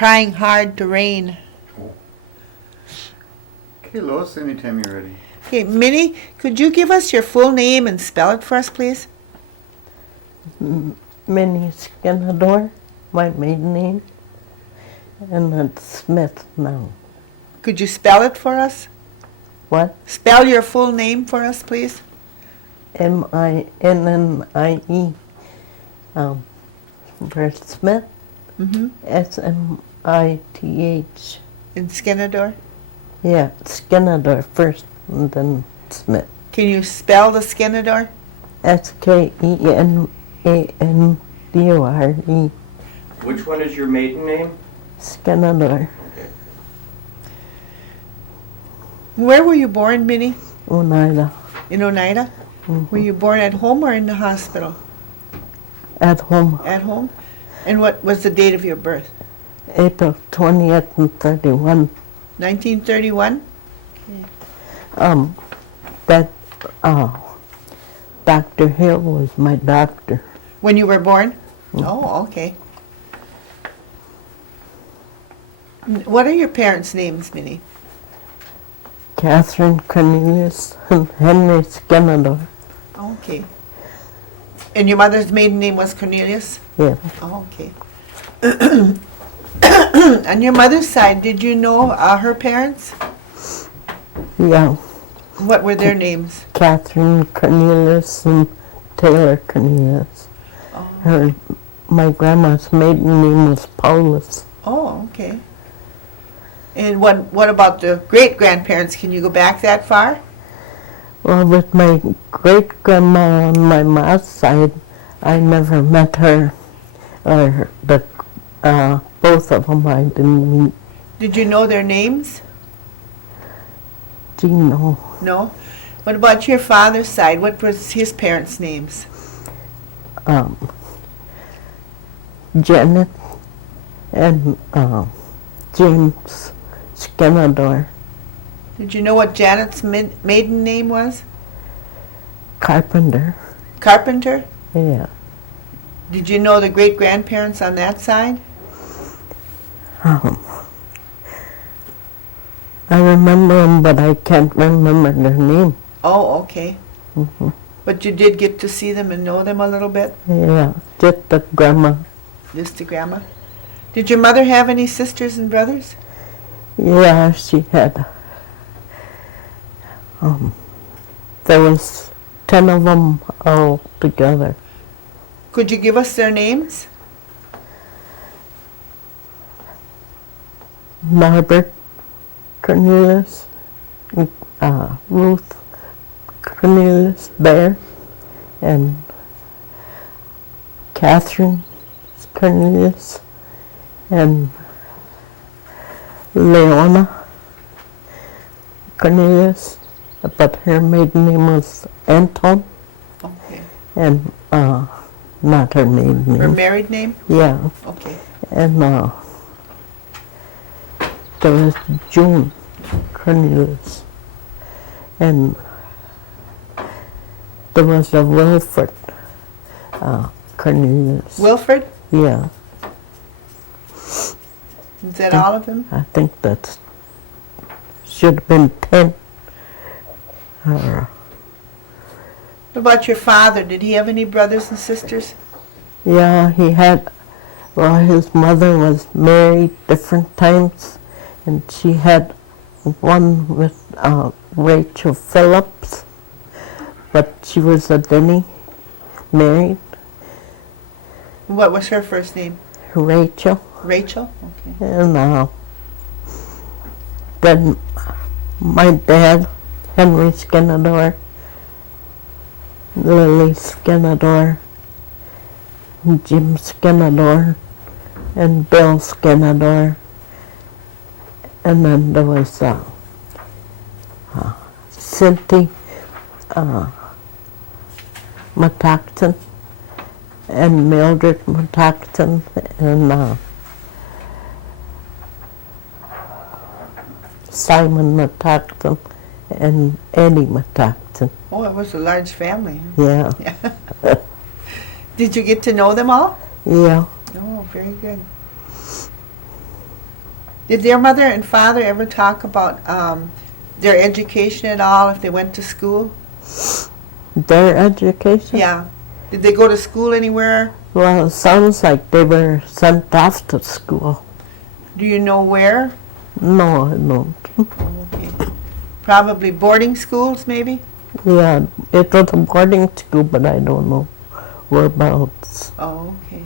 trying hard to rain. Okay, Lois, anytime you're ready. Okay, Minnie, could you give us your full name and spell it for us, please? Minnie Skinador, my maiden name, and it's Smith now. Could you spell it for us? What? Spell your full name for us, please. Minnie, for Smith, Smith. In Skinador? Yeah, Skinador first, and then Smith. Can you spell the Skinador? Skenandore. Which one is your maiden name? Skinador. Where were you born, Minnie? Oneida. In Oneida? Were you born at home or in the hospital? At home. At home? And what was the date of your birth? April 20th and 31. 1931? Dr. Hill was my doctor. When you were born? Oh, okay. What are your parents' names, Minnie? Catherine Cornelius and Henry Skinador. Okay. And your mother's maiden name was Cornelius? Yeah. Oh, okay. On your mother's side, did you know her parents? Yeah. What were their names? Catherine Cornelius and Taylor Cornelius. Oh. My grandma's maiden name was Paulus. Oh, okay. And what about the great-grandparents? Can you go back that far? Well, with my great-grandma on my mom's side, I never met her. Or both of them I didn't meet. Did you know their names? No. No? What about your father's side? What was his parents' names? Janet and James Skinador. Did you know what Janet's maiden name was? Carpenter. Carpenter? Yeah. Did you know the great-grandparents on that side? I remember them, but I can't remember their name. Oh, okay. But you did get to see them and know them a little bit? Yeah, just the grandma. Just the grandma? Did your mother have any sisters and brothers? Yeah, she had. There was 10 of them all together. Could you give us their names? Norbert Cornelius, Ruth Cornelius Bear, and Catherine Cornelius, and Leona Cornelius, but her maiden name was Anton, Okay. and not her maiden name. Her married name? Yeah, Okay. and there was June Cornelius, and there was a Wilfred Cornelius. Wilfred? Yeah, Is that all of them? I think that should have been 10. What about your father? Did he have any brothers and sisters? Yeah, he had, well, his mother was married different times, and she had one with Rachel Phillips, but she was a Denny, married. What was her first name? Rachel. Rachel? Okay. And then my dad, Henry Skinador, Lily Skinador, Jim Skinador, and Bill Skinador. And then there was Cynthia Matacton and Mildred Matacton and Simon Matacton and Eddie Matacton. Oh, it was a large family. Yeah, Yeah. Did you get to know them all? yeah. Oh, very good. Did their mother and father ever talk about their education at all, if they went to school? Their education? Yeah. Did they go to school anywhere? Well, it sounds like they were sent off to school. Do you know where? No, I don't. Okay. Probably boarding schools, maybe? Yeah, it was a boarding school, but I don't know whereabouts. Oh, okay.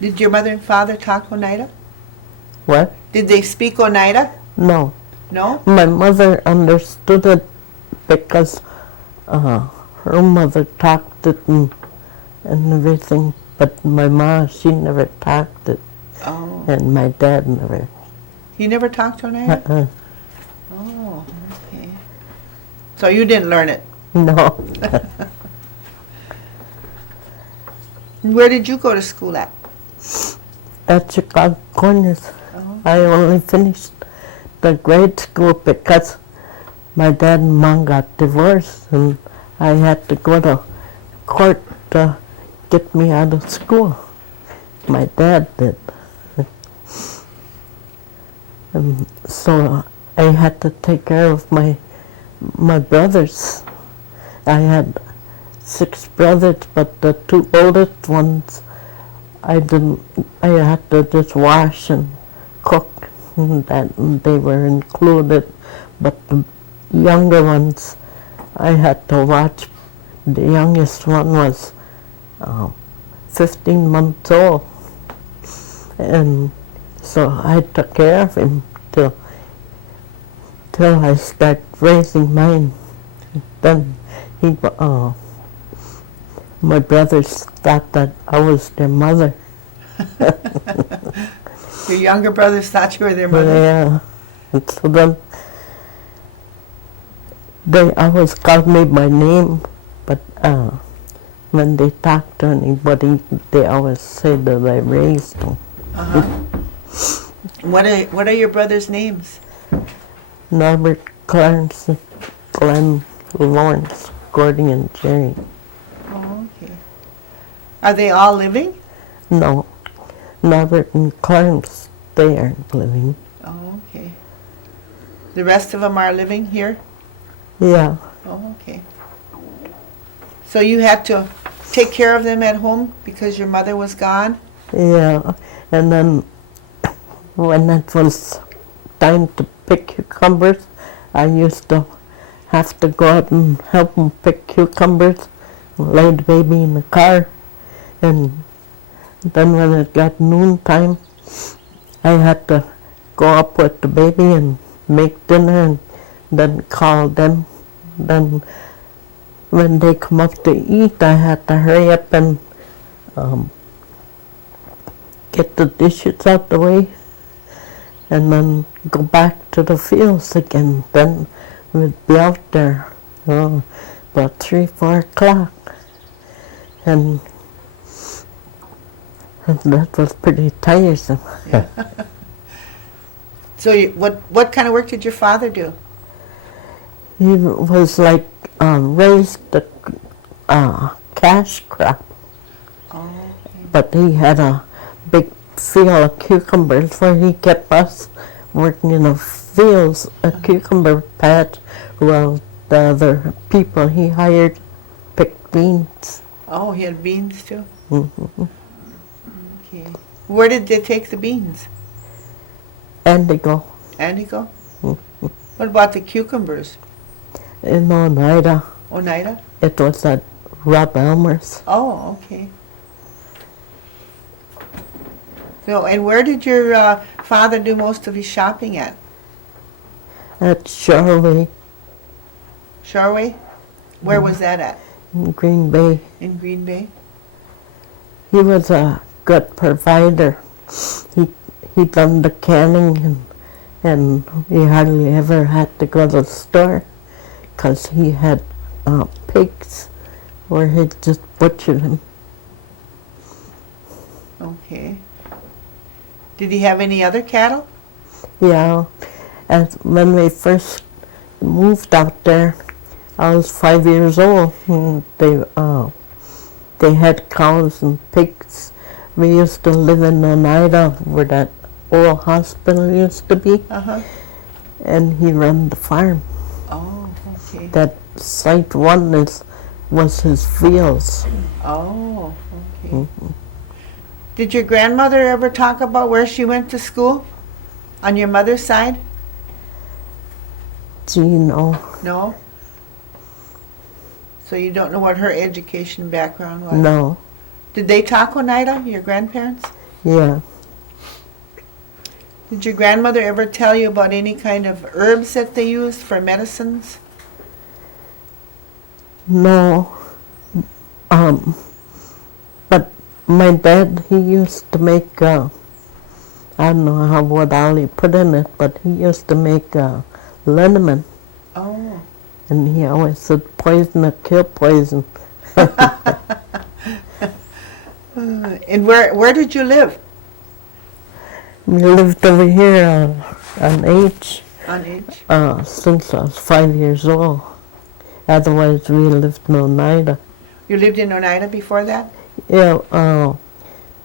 Did your mother and father talk Oneida? What? Did they speak Oneida? No. No? My mother understood it because her mother talked it and everything, but my mom, she never talked it, Oh. and my dad never. You never talked Oneida? Uh-uh. Oh, okay. So you didn't learn it. No. Where did you go to school at? At Chicago Corners. Oh. I only finished the grade school because my dad and mom got divorced, and I had to go to court to get me out of school. My dad did. And so I had to take care of my brothers. I had 6 brothers, but the 2 oldest ones, I had to just wash and cook, and they were included. But the younger ones, I had to watch. The youngest one was 15 months old, and so I took care of him till I started raising mine. Then my brothers thought that I was their mother. Your younger brothers thought you were their mother? Yeah, and so then they always called me by name, but when they talk to anybody, they always say that I raised them. Uh-huh. What are your brothers' names? Norbert, Clarence, Glenn, Lawrence, Gordy, and Jerry. Oh, okay. Are they all living? No, Norbert and Clarence, they aren't living. Oh, okay. The rest of them are living here? Yeah, Oh, okay. So you had to take care of them at home because your mother was gone? yeah. And then when it was time to pick cucumbers, I used to have to go out and help them pick cucumbers, lay the baby in the car, and then when it got noontime, I had to go up with the baby and make dinner and then call them. Then when they come up to eat, I had to hurry up and get the dishes out the way and then go back to the fields again. Then we'd be out there about 3, 4 o'clock. And that was pretty tiresome. So what kind of work did your father do? He was like raised the cash crop, Oh, but he had a big field of cucumbers where he kept us working in the fields, a cucumber patch, while the other people he hired picked beans. oh, he had beans too? Mm-hmm. Okay. Where did they take the beans? Indigo Antigo? What about the cucumbers? in Oneida. Oneida? It was at Rob Elmer's. Oh, okay. So, and where did your father do most of his shopping at? At Shirley Shoreway? Where was that at? in Green Bay. In Green Bay? He was a good provider. He done the canning and we hardly ever had to go to the store because he had pigs where he'd just butcher them. Okay. Did he have any other cattle? Yeah, and when we first moved out there, I was 5 years old, and they had cows and pigs. We used to live in Oneida where that old hospital used to be, Uh-huh. and he ran the farm. Oh, okay. That site one was his fields. Oh, okay. Did your grandmother ever talk about where she went to school? On your mother's side? Gee, no, No? So you don't know what her education background was? no, Did they talk Oneida, your grandparents? yeah. Did your grandmother ever tell you about any kind of herbs that they used for medicines? No, but my dad, he used to make, I don't know what all he put in it, but he used to make liniment, Oh. and he always said poison or kill poison. And where did you live? We lived over here on H On H? since I was 5 years old. Otherwise, we lived in Oneida. You lived in Oneida before that? Yeah,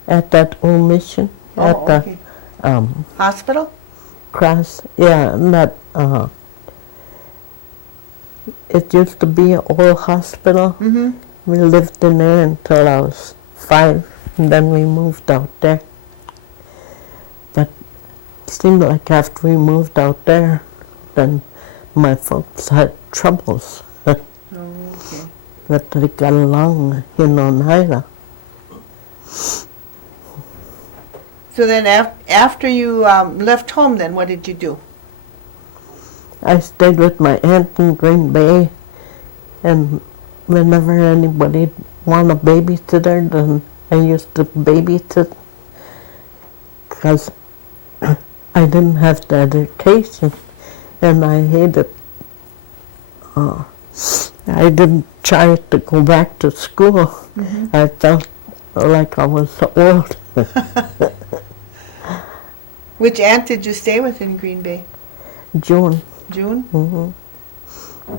at that old mission, at Oh, the okay. Hospital? cross. Yeah, and that it used to be an old hospital. Mm-hmm. We lived in there until I was 5, and then we moved out there. But it seemed like after we moved out there, then my folks had troubles. Oh, okay. But they got along in Oneida. So then after you left home, then what did you do? I stayed with my aunt in Green Bay, and whenever anybody wanted a babysitter, then I used to babysit, because I didn't have the education, and I hated. I didn't try to go back to school. Mm-hmm. I felt like I was so old. Which aunt did you stay with in Green Bay? June. June?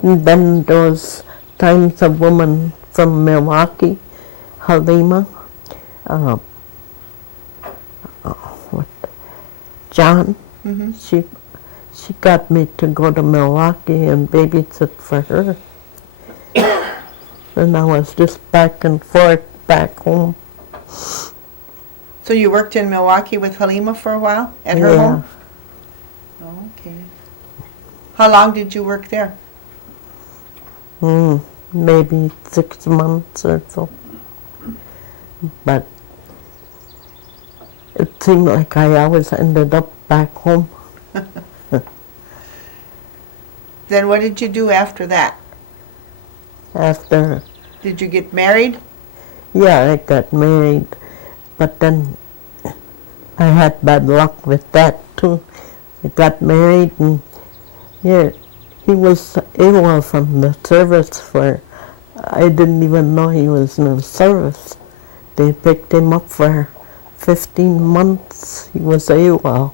And then there was times a woman from Milwaukee, Halima, John, Mm-hmm. she got me to go to Milwaukee and babysit for her. And I was just back and forth back home. So you worked in Milwaukee with Halima for a while at her Yeah. home? Oh, okay. How long did you work there? Maybe 6 months or so. But it seemed like I always ended up back home. Then what did you do after that? After, Did you get married? yeah, I got married, but then I had bad luck with that too. I got married, and yeah, he was AWOL from the service for, I didn't even know he was in the service. They picked him up for 15 months. He was AWOL.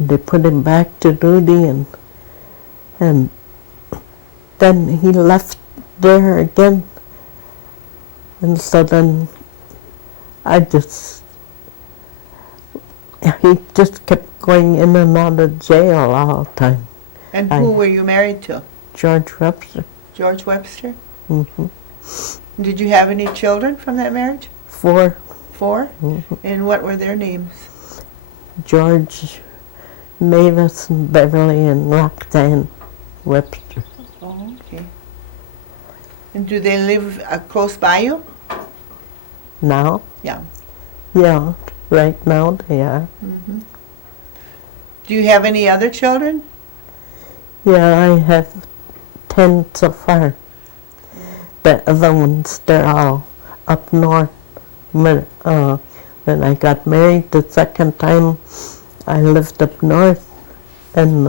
They put him back to duty, and then he left there again. And so then he just kept going in and out of jail all the time. And who were you married to? George Webster. George Webster? hmm Did you have any children from that marriage? 4. 4? Mhm. And what were their names? George, Mavis, and Beverly, and Roxanne Webster. Oh, okay. And do they live close by you? Now? Yeah. Yeah, right now they are. Mm-hmm. Do you have any other children? Yeah, I have 10 so far. The other ones, they're all up north. When I got married the second time, I lived up north, and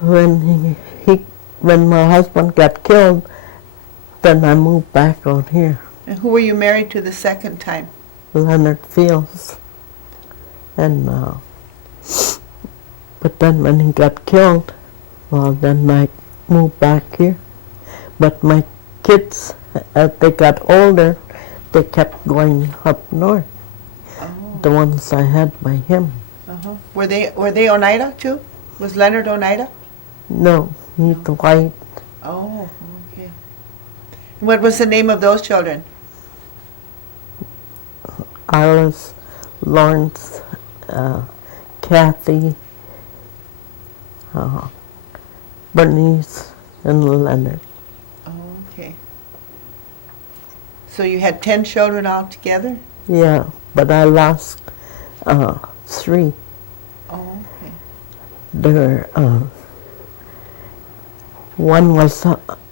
when my husband got killed, then I moved back out here, And who were you married to the second time? Leonard Fields, and but then when he got killed, well, then I moved back here. But my kids, as they got older, they kept going up north. Oh. The ones I had by him. Uh-huh. Were they Oneida too? Was Leonard Oneida? No, he's white. Oh, okay. What was the name of those children? Alice, Lawrence, Kathy, Bernice, and Leonard. Oh, okay. So you had 10 children altogether? Yeah, but I lost 3. Oh, okay. There, one was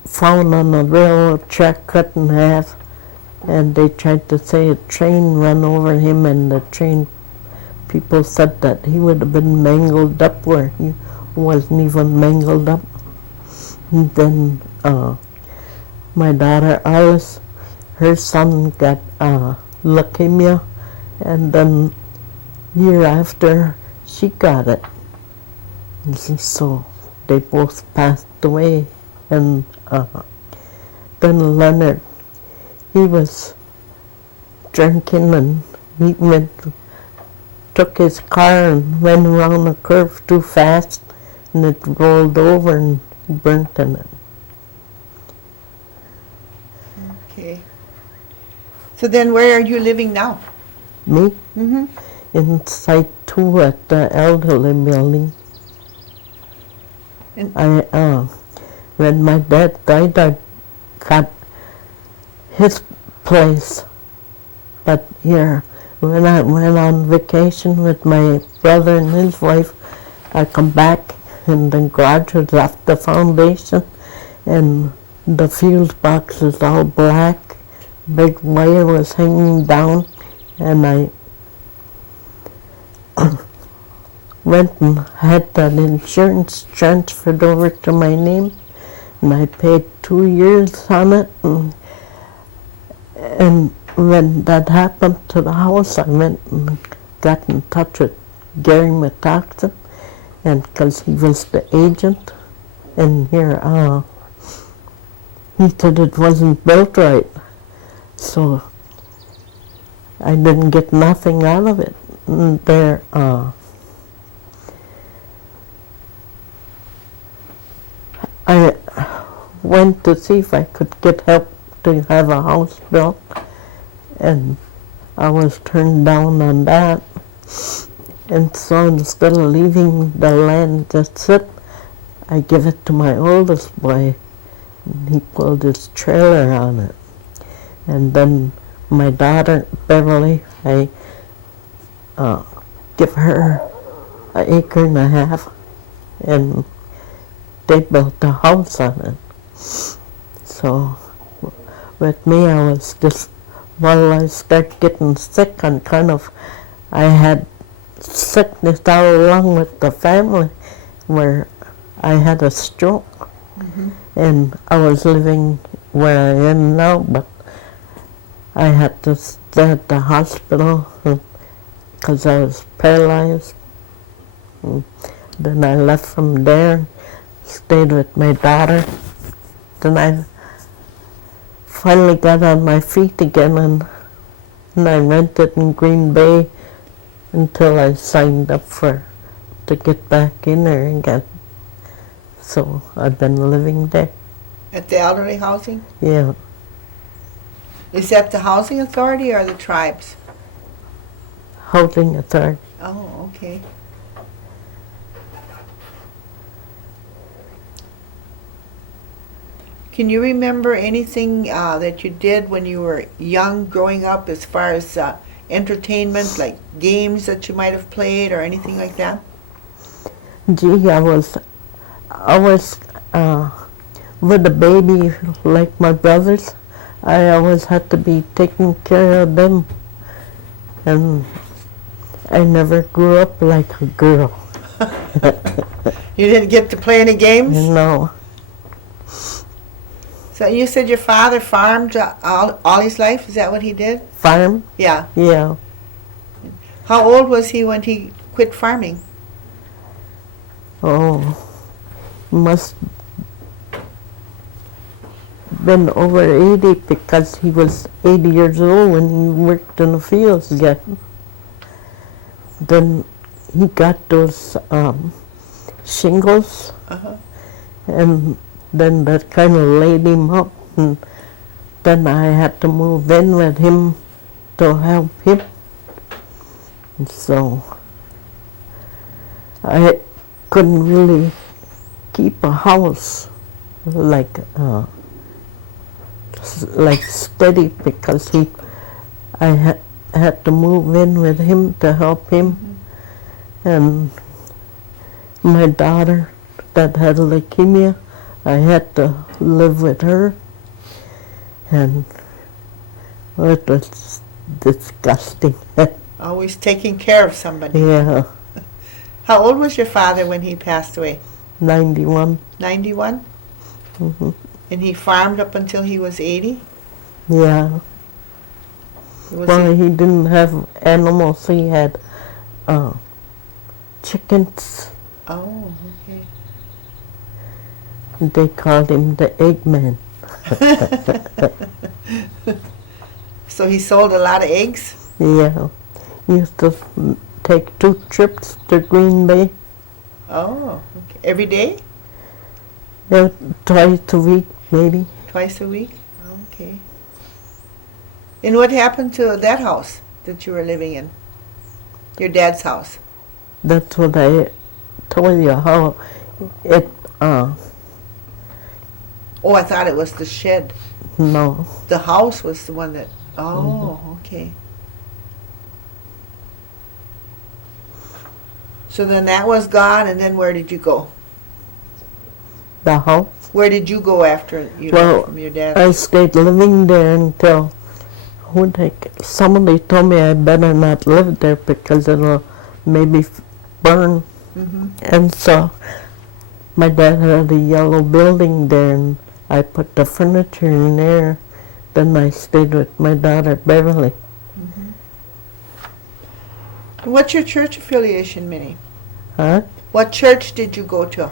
found on a railroad track cut in half, and they tried to say a train ran over him, and the train people said that he would have been mangled up where he wasn't even mangled up. And then my daughter Alice, her son got leukemia, and then year after she got it. And so they both passed away. And then Leonard, he was drinking, and he took his car and went around a curve too fast, and it rolled over and burnt in it. Okay. So then where are you living now? Me? Mm-hmm. In Site 2 at the elderly building. And- When my dad died, I got his place. But here, when I went on vacation with my brother and his wife, I come back and the garage was off the foundation, and the fuse box is all black. Big wire was hanging down, and I went and had that insurance transferred over to my name, and I paid 2 years on it. And when that happened to the house, I went and got in touch with Gary Metoxen, and because he was the agent, and here he said it wasn't built right, so I didn't get nothing out of it. And there, I went to see if I could get help to have a house built, and I was turned down on that. And so instead of leaving the land just sit, I give it to my oldest boy, and he pulled his trailer on it. And then my daughter, Beverly, I give her 1.5 acres, and they built a house on it. So with me, I was just, while I started getting sick, and I had sickness all along with the family, where I had a stroke. Mm-hmm. And I was living where I am now, but I had to stay at the hospital because I was paralyzed. And then I left from there, stayed with my daughter. Then I finally got on my feet again, and I rented in Green Bay until I signed up to get back in there again. So I've been living there. At the elderly housing? Yeah. Is that the housing authority or the tribes? Housing authority. Oh, okay. Can you remember anything that you did when you were young, growing up, as far as entertainment, like games that you might have played or anything like that? Gee, I was with the baby, like my brothers. I always had to be taking care of them, and I never grew up like a girl. You didn't get to play any games? No. So you said your father farmed all his life? Is that what he did? Farm? Yeah. Yeah. How old was he when he quit farming? Oh, must been over 80 because he was 80 years old when he worked in the fields again. Then he got those shingles, Uh-huh. and then that kind of laid him up, and then I had to move in with him to help him. And so I couldn't really keep a house like steady because I had to move in with him to help him, and my daughter that had leukemia, I had to live with her, and it was disgusting. Always taking care of somebody. Yeah, How old was your father when he passed away? 91. 91? Hmm. And he farmed up until he was 80? Yeah. Was Well, he? he didn't have animals. He had chickens. Oh, okay. They called him the Eggman. So he sold a lot of eggs? Yeah. He used to take 2 trips to Green Bay. Oh, okay. Every day? Yeah, twice a week, maybe. Twice a week? Okay. And what happened to that house that you were living in? Your dad's house? That's what I told you, how it, Oh, I thought it was the shed. no. The house was the one that... Oh, okay. So then that was gone, and then where did you go? The house. Where did you go after you Well, left from your dad? I stayed living there until somebody told me I better not live there because it'll maybe burn. Mm-hmm. And so my dad had a yellow building there, and I put the furniture in there. Then I stayed with my daughter Beverly. What's your church affiliation, Minnie? Huh? What church did you go to?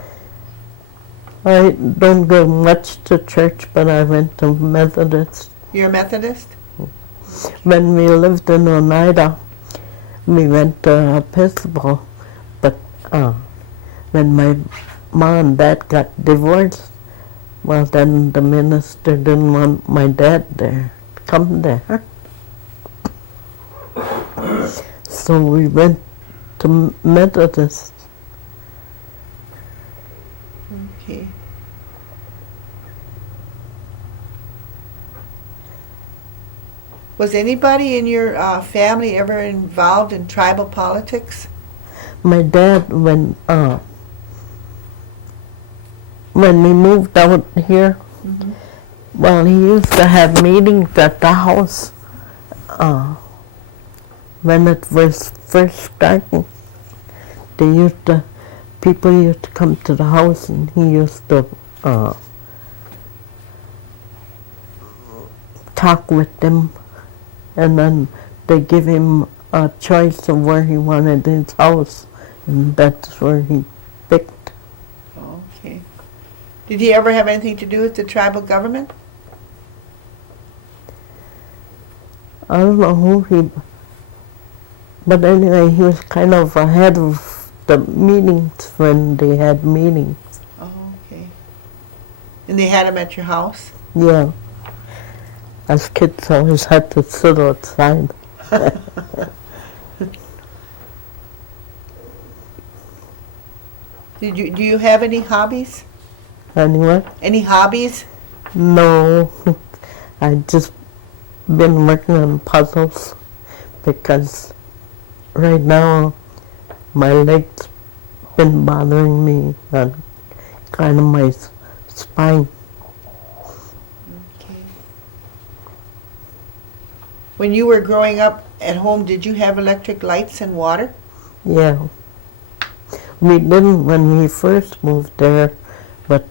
I don't go much to church, but I went to Methodist. You're a Methodist? When we lived in Oneida, we went to Episcopal, but when my mom and dad got divorced, well, then the minister didn't want my dad there, come there. So we went to Methodist. Okay. Was anybody in your family ever involved in tribal politics? My dad, when we moved out here, well, he used to have meetings at the house when it was first starting. People used to come to the house, and he used to talk with them, and then they give him a choice of where he wanted his house, and that's where he picked. Okay. Did he ever have anything to do with the tribal government? I don't know but anyway, he was kind of ahead of the meetings when they had meetings. Oh, okay. And they had him at your house? Yeah. As kids always had to sit outside. Do you have any hobbies? Anyway, Any hobbies? no. I just been working on puzzles because right now my leg's been bothering me on kind of my spine. Okay. When you were growing up at home, did you have electric lights and water? Yeah. We didn't when we first moved there, but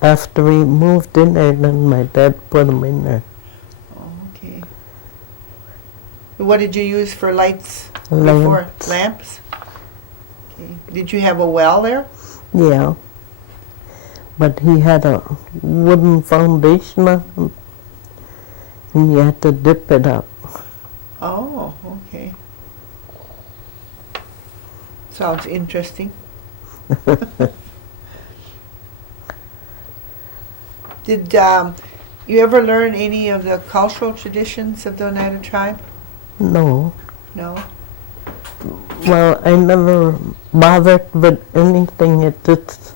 after we moved in there, then my dad put them in there. Oh, okay. What did you use for lights before? Lamps. Lamps? Okay. Did you have a well there? Yeah. but he had a wooden foundation on him, and you had to dip it up. Oh, okay. Sounds interesting. Did you ever learn any of the cultural traditions of the Oneida tribe? No. No? Well, I never bothered with anything. It just,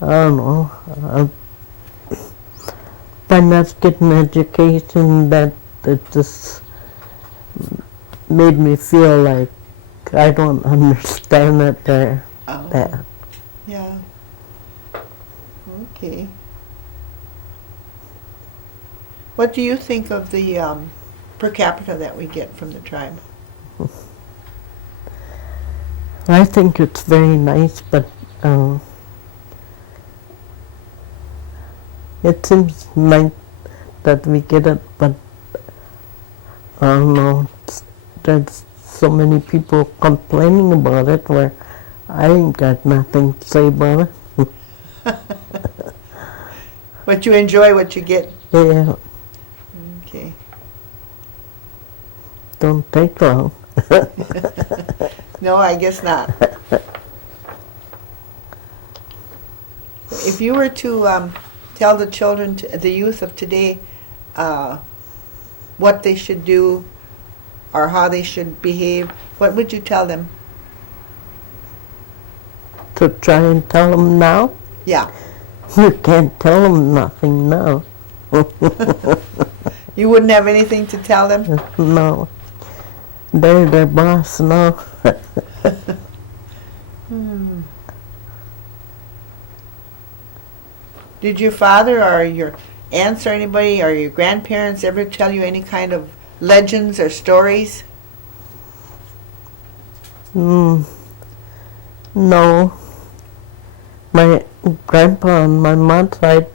I don't know. By not getting education, that it just made me feel like I don't understand it there. Oh, That. yeah. Okay. What do you think of the per capita that we get from the tribe? I think it's very nice, but it seems nice that we get it, but I don't know. There's so many people complaining about it where I ain't got nothing to say about it. But you enjoy what you get? Yeah, Okay. don't take long. No, I guess not. If you were to tell the children, the youth of today, what they should do or how they should behave, what would you tell them? To try and tell them now? Yeah. You can't tell them nothing now. You wouldn't have anything to tell them? No. They're their boss now. Did your father or your aunts or anybody or your grandparents ever tell you any kind of legends or stories? No. My grandpa on my mom's side,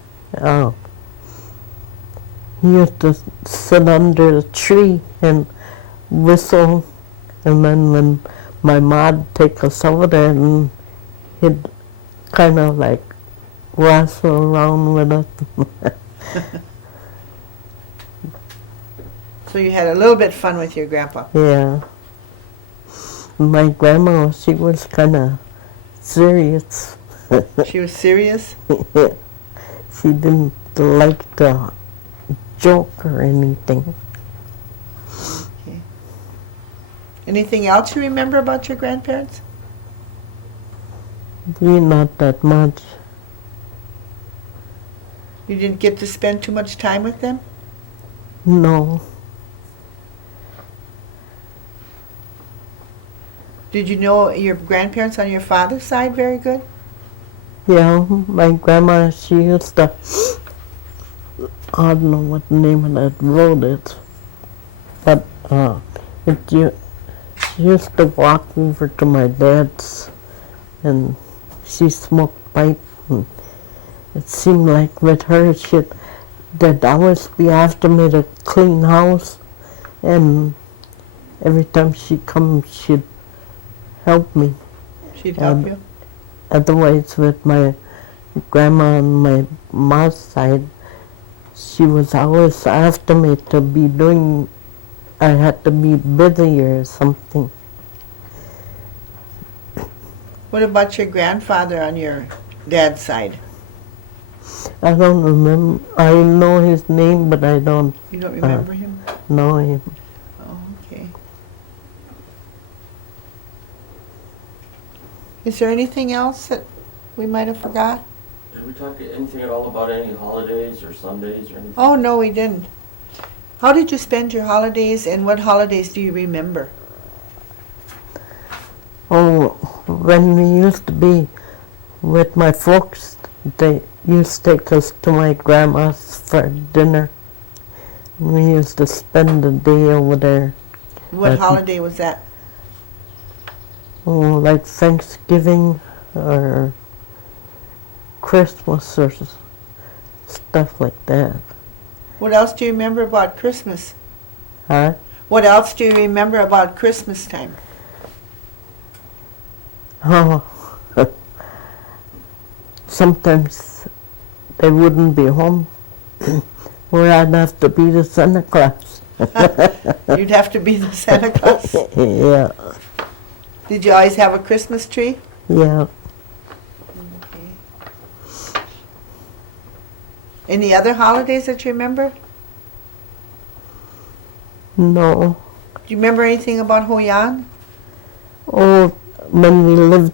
he used to sit under a tree and whistle, and then when my ma'd take us over there, and he'd kind of like wrestle around with us. So you had a little bit fun with your grandpa. Yeah. My grandma, she was kind of serious. She was serious? She didn't like to joke or anything. Okay. Anything else you remember about your grandparents? Not that much. You didn't get to spend too much time with them? No. Did you know your grandparents on your father's side very good? Yeah, my grandma, she used to, I don't know what the name of that road is, but she used to walk over to my dad's, and she smoked pipe, and it seemed like with her, they'd always be after me to clean house, and every time she'd come, she'd help me. She'd help you? Otherwise, with my grandma on my mom's side, she was always after me to be doing, I had to be busy or something. What about your grandfather on your dad's side? I don't remember, I know his name, but I don't You don't remember him? know him. Oh, okay. Is there anything else that we might have forgot? Did we talk anything at all about any holidays or Sundays or anything? Oh, no, we didn't. How did you spend your holidays, and what holidays do you remember? Oh, when we used to be with my folks, they used to take us to my grandma's for dinner. We used to spend the day over there. What holiday was that? Oh, like Thanksgiving or Christmas or stuff like that. What else do you remember about Christmas? Huh? What else do you remember about Christmas time? Oh, sometimes they wouldn't be home. Where I'd have to be the Santa Claus. You'd have to be the Santa Claus. Yeah, Did you always have a Christmas tree? yeah. Okay. Any other holidays that you remember? No. Do you remember anything about Hoyan? Oh, when we lived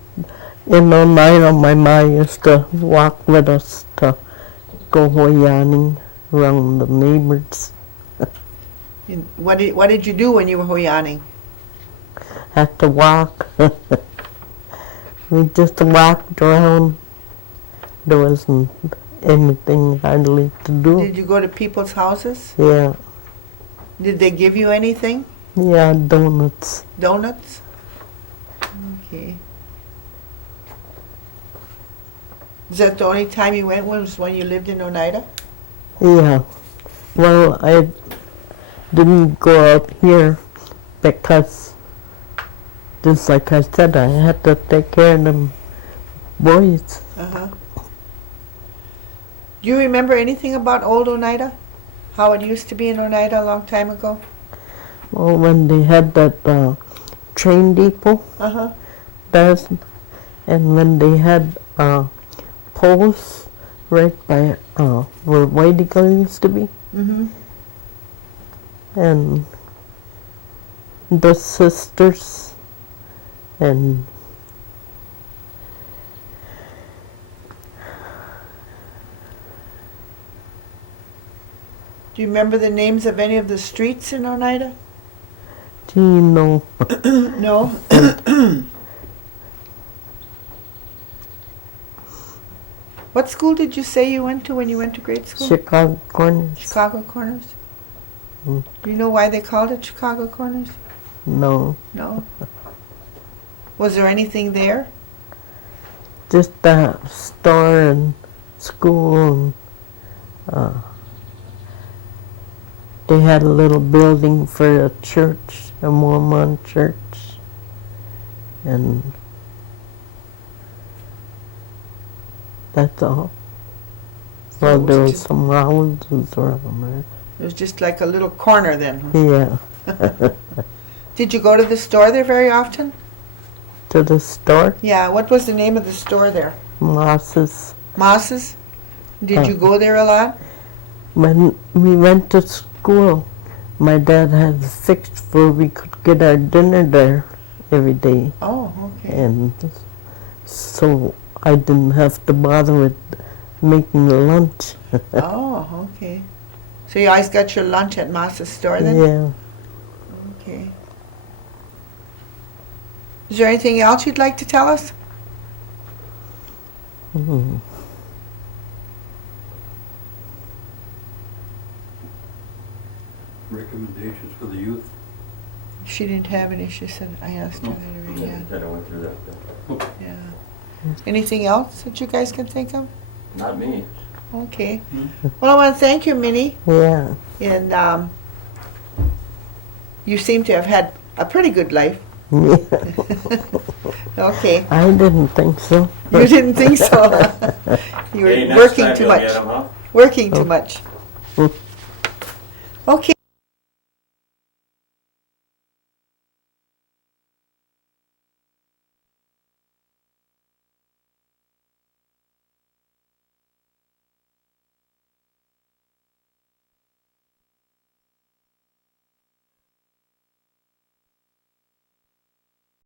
in Oneida, my mom used to walk with us to go hoyaning around the neighbors. What did you do when you were Hoyaning? Had to walk. We just walked around. There wasn't anything hardly to do. Did you go to people's houses? Yeah, Did they give you anything? yeah, donuts. Donuts? Okay. Is that the only time you went was when you lived in Oneida? Yeah. Well, I didn't go out here because, just like I said, I had to take care of them boys. Uh-huh. Do you remember anything about old Oneida? How it used to be in Oneida a long time ago? Well, when they had that train depot, Uh-huh. that's, and when they had posts right by where Oneida used to be, Mm-hmm. and the sisters, and Do you remember the names of any of the streets in Oneida? do you know, No? What school did you say you went to when you went to grade school? Chicago Corners? Chicago Corners? Mm. Do you know why they called it Chicago Corners? No, No? Was there anything there? just a store and school, and they had a little building for a church, a Mormon church, and that's all. So Well, it was there was just- some houses around It was just like a little corner then. there. Yeah, Did you go to the store there very often? to the store, Yeah, what was the name of the store there? Moss's. Moss's? Did you go there a lot? When we went to school, my dad had fixed where we could get our dinner there every day. Oh, okay. And so I didn't have to bother with making lunch. Oh, okay. So you always got your lunch at Moss's store then? Yeah. Okay. Is there anything else you'd like to tell us? Mhm. Recommendations for the youth? She didn't have any. She said, I asked her Oh. later. Yeah. Kind of went through that. But Yeah. Anything else that you guys can think of? not me. Okay. Well, I want to thank you, Minnie. Yeah. And you seem to have had a pretty good life. Okay. I didn't think so. You didn't think so. You were Hey, next working time too you'll much. get 'em, huh? Working too much. Okay.